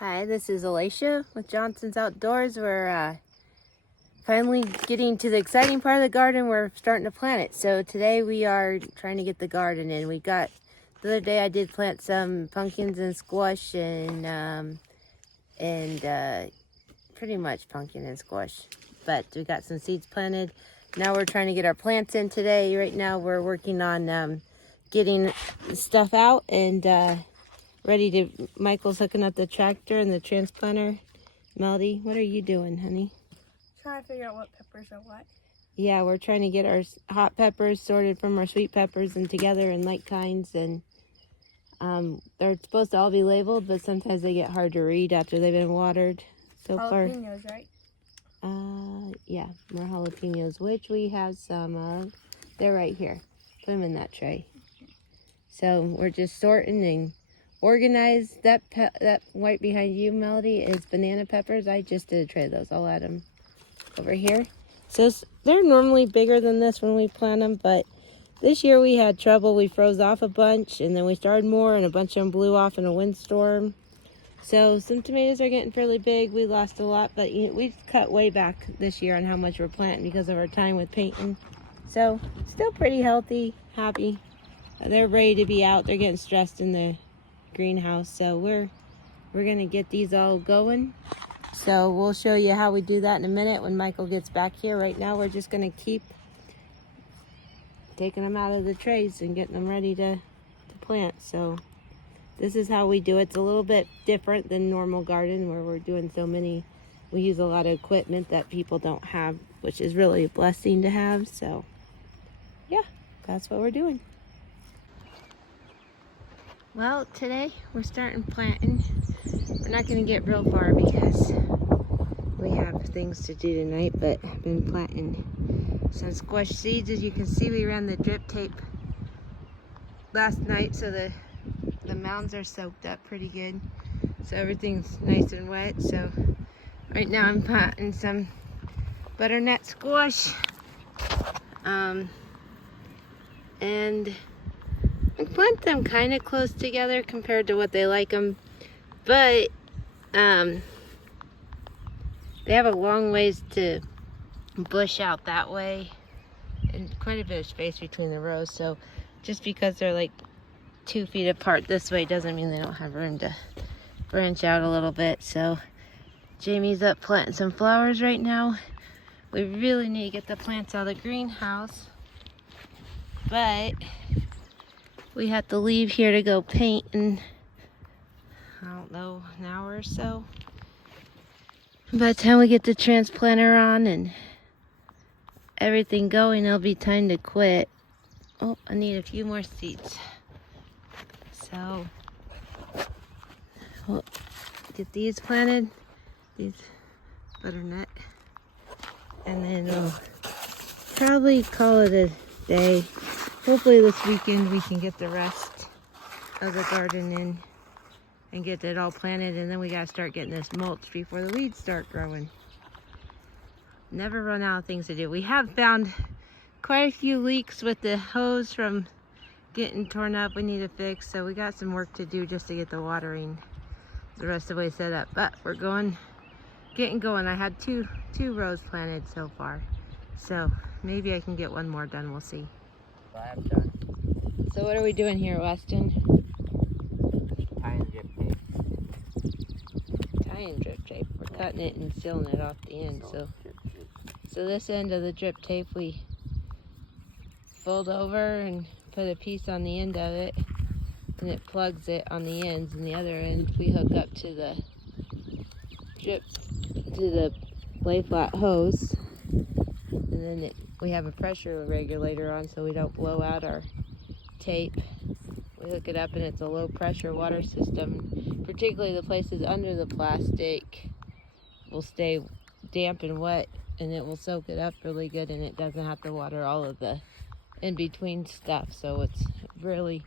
Hi, this is Alicia with Johnson's Outdoors. We're finally getting to the exciting part of the garden. We're starting to plant it. So today we are trying to get the garden in. The other day I did plant some pumpkins and squash and pretty much pumpkin and squash. But we got some seeds planted. Now we're trying to get our plants in today. Right now we're working on getting stuff out and ready to, Michael's hooking up the tractor and the transplanter. Melody, what are you doing, honey? Trying to figure out what peppers are what. Yeah, we're trying to get our hot peppers sorted from our sweet peppers and together in like kinds. And they're supposed to all be labeled, but sometimes they get hard to read after they've been watered. So Jalapenos, right? Yeah, more jalapenos, which we have some of. They're right here. Put them in that tray. So we're just sorting and organized. That white behind you, Melody, is banana peppers. I just did a tray of those. I'll add them over here. So they're normally bigger than this when we plant them, but this year we had trouble. We froze off a bunch, and then we started more, and a bunch of them blew off in a windstorm. So some tomatoes are getting fairly big. We lost a lot, but we've cut way back this year on how much we're planting because of our time with painting. So still pretty healthy, happy. They're ready to be out. They're getting stressed in the greenhouse, so we're gonna get these all going. So we'll show you how we do that in a minute when Michael gets back here. Right now we're just gonna keep taking them out of the trays and getting them ready to plant. So this is how we do it. It's a little bit different than normal garden where we're doing so many. We use a lot of equipment that people don't have, which is really a blessing to have. So yeah, that's what we're doing. Well, today we're starting planting. We're not going to get real far because we have things to do tonight, but I've been planting some squash seeds. As you can see, we ran the drip tape last night, so the mounds are soaked up pretty good. So everything's nice and wet. So right now I'm planting some butternut squash. And I plant them kind of close together compared to what they like them, but they have a long ways to bush out that way and quite a bit of space between the rows. So just because they're like 2 feet apart this way doesn't mean they don't have room to branch out a little bit. So Jamie's up planting some flowers right now. We really need to get the plants out of the greenhouse, but we have to leave here to go paint in, I don't know, an hour or so. By the time we get the transplanter on and everything going, it'll be time to quit. Oh, I need a few more seeds. So, we'll get these planted, these butternut, and then we'll probably call it a day. Hopefully this weekend we can get the rest of the garden in and get it all planted, and then we gotta start getting this mulch before the weeds start growing. Never run out of things to do. We have found quite a few leaks with the hose from getting torn up. We need to fix, so we got some work to do just to get the watering the rest of the way set up. But we're getting going. I had two rows planted so far, so maybe I can get one more done. We'll see. So what are we doing here, Weston? Tying drip tape. Tying drip tape. We're cutting it and sealing it off the end. So this end of the drip tape we fold over and put a piece on the end of it, and it plugs it on the ends, and the other end we hook up to the lay flat hose, and then we have a pressure regulator on so we don't blow out our tape. We hook it up and it's a low pressure water system. Particularly the places under the plastic will stay damp and wet, and it will soak it up really good, and it doesn't have to water all of the in between stuff. So it's a really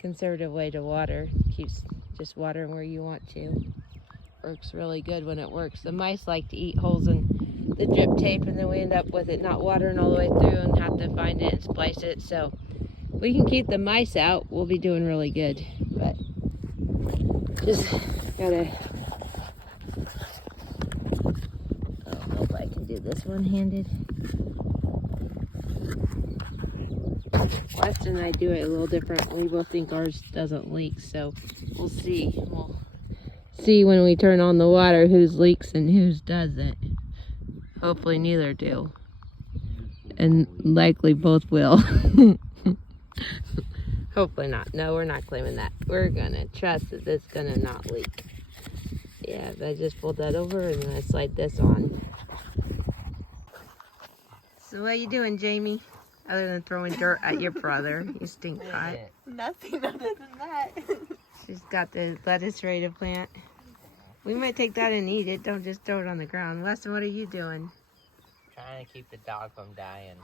conservative way to water. Keeps just watering where you want to. Works really good when it works. The mice like to eat holes in the drip tape, and then we end up with it not watering all the way through and have to find it and splice it. So if we can keep the mice out, we'll be doing really good. But just gotta this one-handed. Weston and I do it a little different. We both think ours doesn't leak, so we'll see. We'll see when we turn on the water whose leaks and whose doesn't. Hopefully neither do. And likely both will. Hopefully not. No, we're not claiming that. We're gonna trust that it's gonna not leak. Yeah, but I just pulled that over and then I slide this on. So what are you doing, Jamie? Other than throwing dirt at your brother, you stink pot. Nothing other than that. She's got the lettuce ready to plant. We might take that and eat it. Don't just throw it on the ground. Weston, what are you doing? Trying to keep the dog from dying.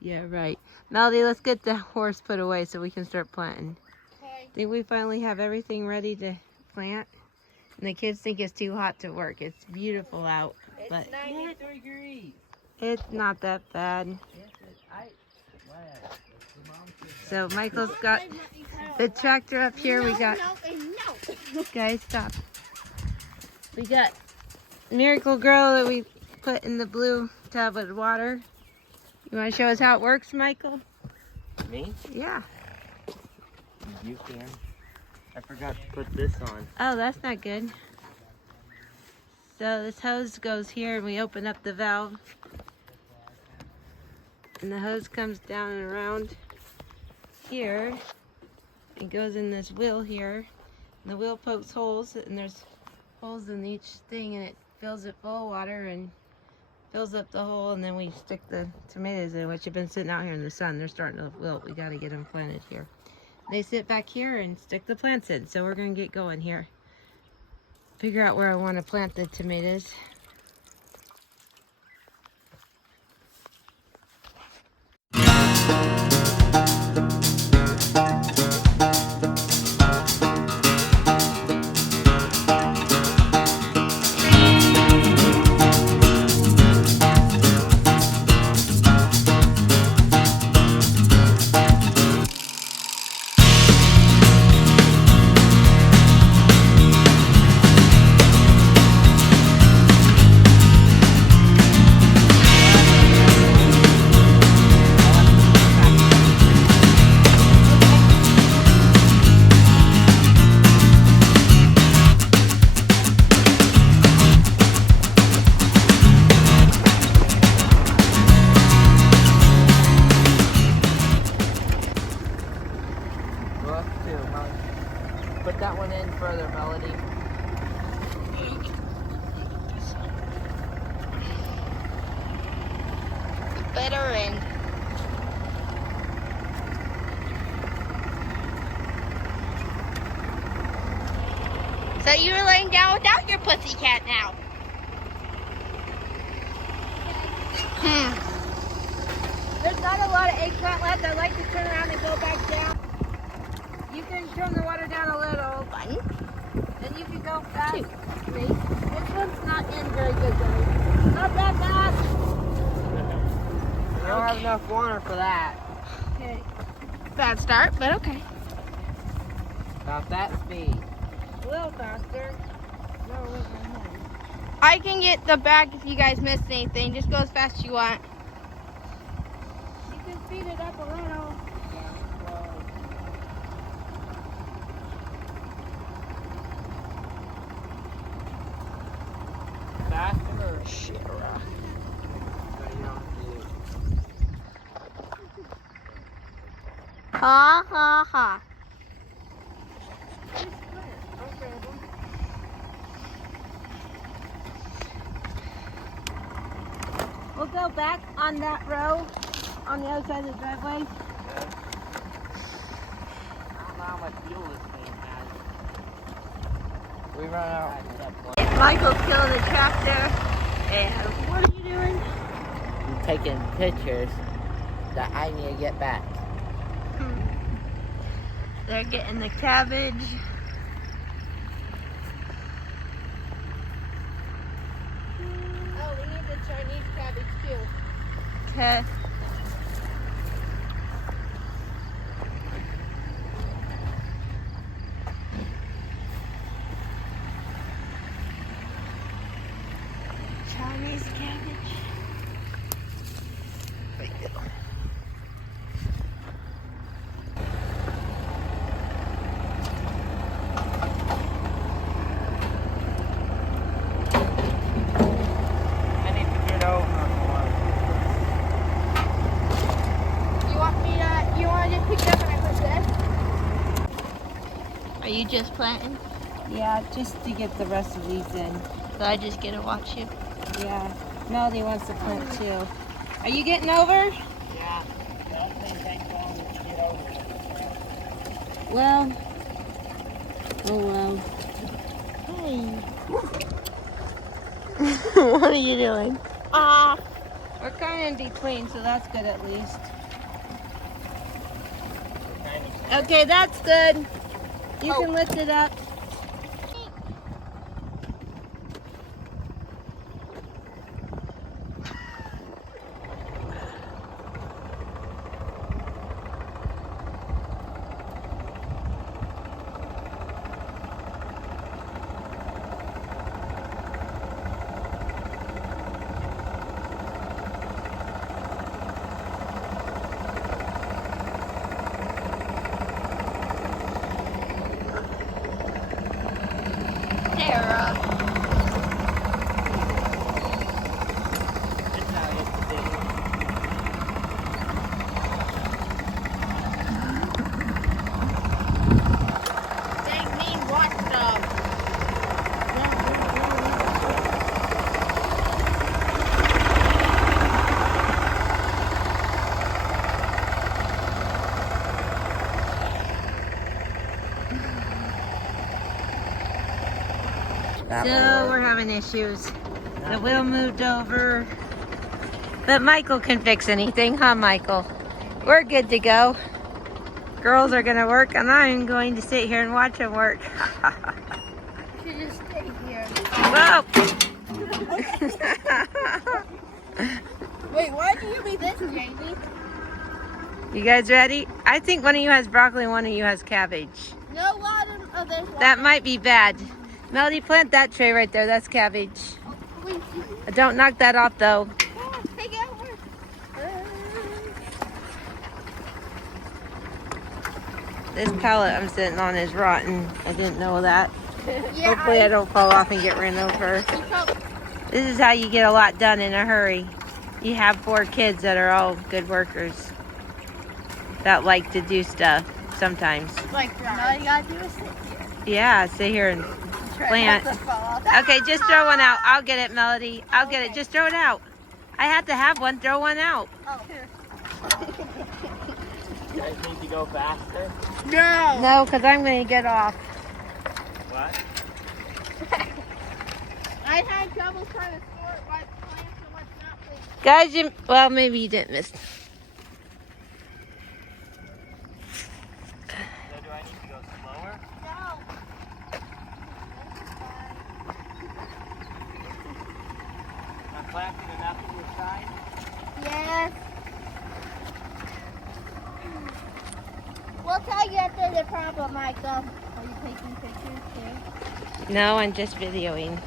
Yeah, right. Melody, let's get the horse put away so we can start planting. Okay. Think we finally have everything ready to plant? And the kids think it's too hot to work. It's beautiful out, but 93 degrees. it's not that bad. Yes, whatever. So Michael's got the tractor up here. We got, guys, stop. We got Miracle Grow that we put in the blue tub with water. You want to show us how it works, Michael? Me? Yeah. You can. I forgot to put this on. Oh, that's not good. So this hose goes here and we open up the valve. And the hose comes down and around here. It goes in this wheel here. And the wheel pokes holes and there's holes in each thing and it fills it full of water and fills up the hole, and then we stick the tomatoes in, which have been sitting out here in the sun. They're starting to wilt. We got to get them planted here. They sit back here and stick the plants in. So we're going to get going here. Figure out where I want to plant the tomatoes. Put that one in further, Melody. Better in. So you were laying down without your pussycat now. There's not a lot of eggplant left. I like to turn around and go back down. You can turn the water down a little. Then you can go fast. This one's not in very good, guys. Not that fast. We don't have enough water for that. Okay. Bad start, but okay. About that speed. A little faster. No, it wasn't ahead. I can get the bag if you guys missed anything. Just go as fast as you want. You can speed it up a little. Faster or Shira? Ha ha ha. We'll go back on that row on the other side of the driveway. I don't know how much fuel this thing has. We run out at that point. Michael's killing the tractor. And what are you doing? I'm taking pictures that I need to get back. They're getting the cabbage. Oh, we need the Chinese cabbage too. Okay. Chinese cabbage. big deal. I need to get over more. You want to just pick it up when I put this? Are you just planting? Yeah, just to get the rest of these in. So I just get to watch you? Yeah. Melody wants to plant too. Are you getting over? Yeah. Don't think long to get over it. Well. Oh well. Hey. What are you doing? We're kind of in between, so that's good at least. Okay, that's good. You can lift it up. Tara. That's how it's today. Dang mean watchdog. So we're having issues. The wheel moved over. But Michael can fix anything, huh, Michael? We're good to go. Girls are going to work, and I'm going to sit here and watch them work. You should just stay here. Whoa! Wait, why do you give me this, Jamie? You guys ready? I think one of you has broccoli and one of you has cabbage. No water. Oh, there's water. That might be bad. Melody, plant that tray right there. That's cabbage. Wait, Don't knock that off, though. take it over. This pallet I'm sitting on is rotten. I didn't know that. Yeah, Hopefully I don't fall off and get ran over. You probably, This is how you get a lot done in a hurry. You have 4 kids that are all good workers that like to do stuff sometimes. like, all you gotta do is sit here. Yeah, sit here and Try plant. not to fall off. Okay, just throw one out. I'll get it, Melody. I'll get it. Just throw it out. I have to have one. Throw one out. Oh, here. You guys need to go faster? No. No, because I'm going to get off. What? I had trouble trying to sort what's plants and what's not plants. Guys, well, maybe you didn't miss. So do I need to go slower? No. Am I planting enough to your side? Yes. We'll tell you if there's a problem, Michael. Are you taking pictures too? No, I'm just videoing.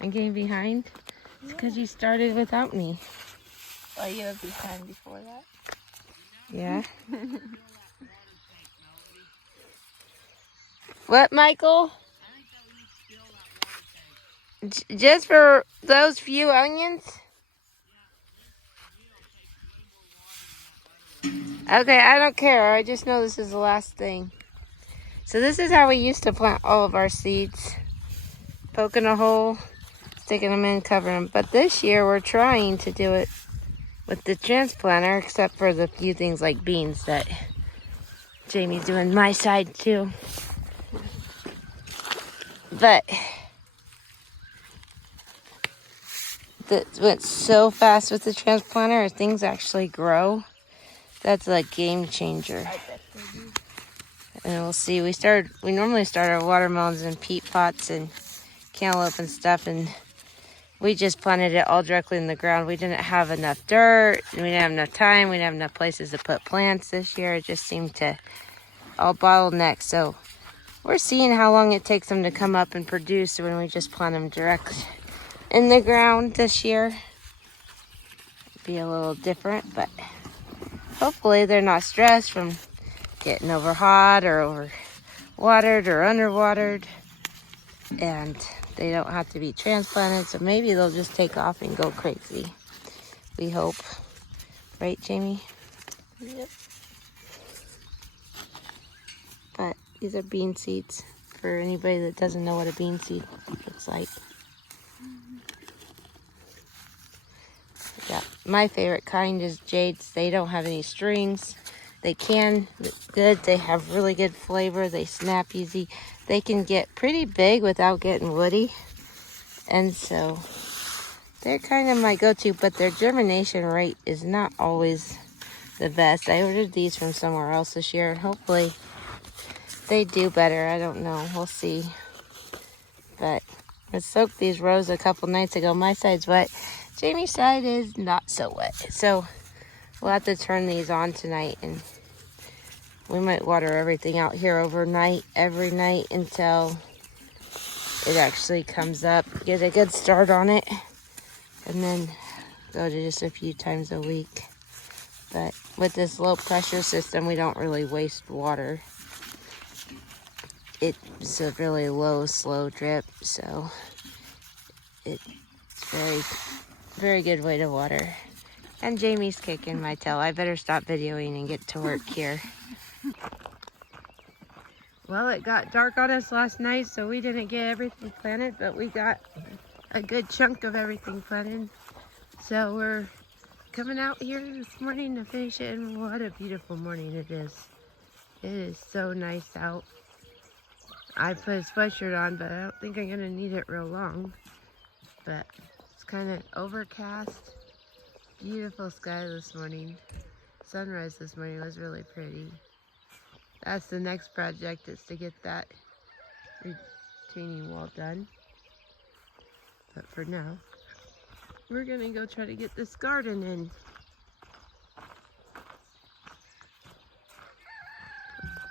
I'm getting behind. It's because you started without me. Oh, you were behind before that? Yeah. What, Michael? Just for those few onions? Okay, I don't care. I just know this is the last thing. So this is how we used to plant all of our seeds. Poking a hole, sticking them in, covering them. But this year we're trying to do it with the transplanter, except for the few things like beans that Jamie's doing my side too. But that went so fast with the transplanter. Things actually grow. That's a game changer. And we'll see. We normally start our watermelons in peat pots and cantaloupe and stuff, and we just planted it all directly in the ground. We didn't have enough dirt, and we didn't have enough time. We didn't have enough places to put plants this year. It just seemed to all bottleneck. So we're seeing how long it takes them to come up and produce when we just plant them directly in the ground this year. Be a little different, but hopefully they're not stressed from getting over hot or over watered or underwatered, and they don't have to be transplanted, so maybe they'll just take off and go crazy. We hope. Right, Jamie? Yep. But these are bean seeds for anybody that doesn't know what a bean seed looks like. Yeah, my favorite kind is Jades. They don't have any strings. They can good. They have really good flavor. They snap easy. They can get pretty big without getting woody. And so they're kind of my go-to, but their germination rate is not always the best. I ordered these from somewhere else this year. Hopefully they do better. I don't know. We'll see. But I soaked these rows a couple nights ago. My side's wet. Jamie's side is not so wet. So we'll have to turn these on tonight, and we might water everything out here overnight, every night until it actually comes up. Get a good start on it, and then go to just a few times a week. But with this low pressure system, we don't really waste water. It's a really low, slow drip, so it's very good way to water. And Jamie's kicking my tail. I better stop videoing and get to work here. Well, it got dark on us last night, so we didn't get everything planted, but we got a good chunk of everything planted. So we're coming out here this morning to finish it, and what a beautiful morning it is. It is so nice out. I put a sweatshirt on, but I don't think I'm gonna need it real long. But it's kind of overcast. Beautiful sky this morning. Sunrise this morning was really pretty. That's the next project, is to get that retaining wall done. But for now, we're gonna go try to get this garden in.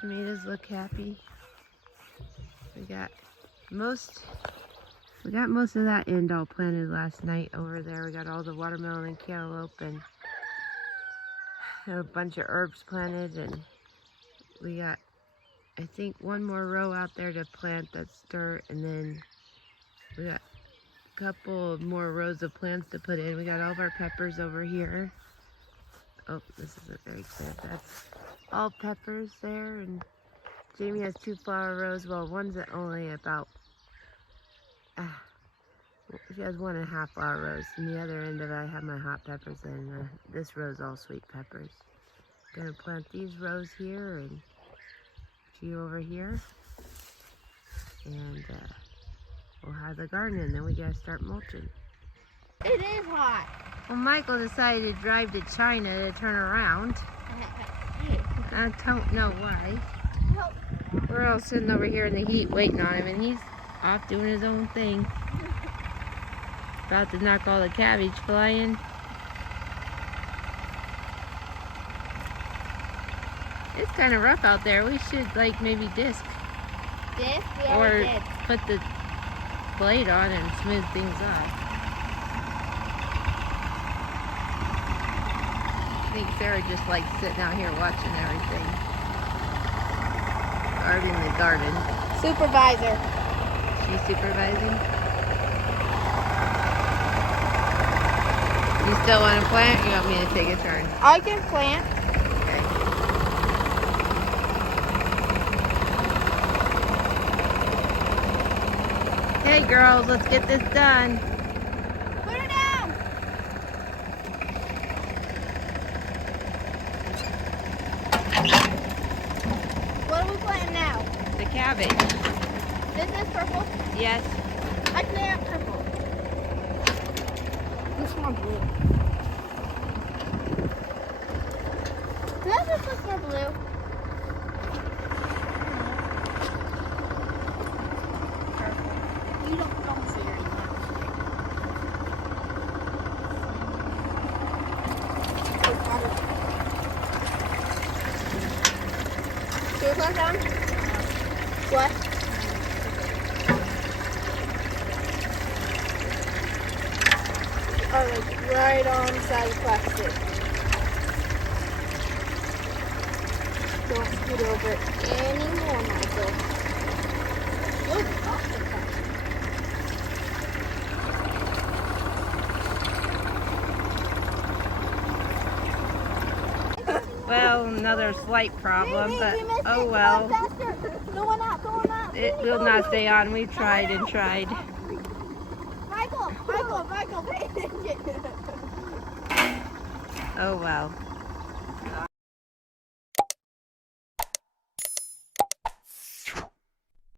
Tomatoes look happy. We got most of that end all planted last night over there. We got all the watermelon and cantaloupe and a bunch of herbs planted, and we got, I think, one more row out there to plant that's dirt, and then we got a couple more rows of plants to put in. We got all of our peppers over here. Oh, this isn't very clear. That's all peppers there, and Jamie has 2 flower rows. Well, one's only about, she has 1.5 flower rows, and the other end of it I have my hot peppers in. This row's all sweet peppers. Gonna plant these rows here and a few over here, and we'll have the garden, and then we gotta start mulching. It is hot. Well, Michael decided to drive to China to turn around. I don't know why. We're all sitting over here in the heat waiting on him, and he's off doing his own thing. About to knock all the cabbage flying. It's kind of rough out there. We should like maybe disc This we or already did. put the blade on and smooth things off. I think Sarah just likes sitting out here watching everything. Guarding the garden. Supervisor. She's supervising. You still want to plant? Or you want me to take a turn? I can plant. Okay. Hey girls, let's get this done. Put her down. in now? The cabbage. This is purple. Yes. I can have purple. This one blue. Does this look more blue? Purple. You don't very much. Should we close down? What? Oh, like right on the side of the plastic. Don't scoot over it anymore, Michael. You'll be off the Well, another slight problem, but oh well. Going out. It will not stay on. We tried and tried. Michael, pay attention. Oh well.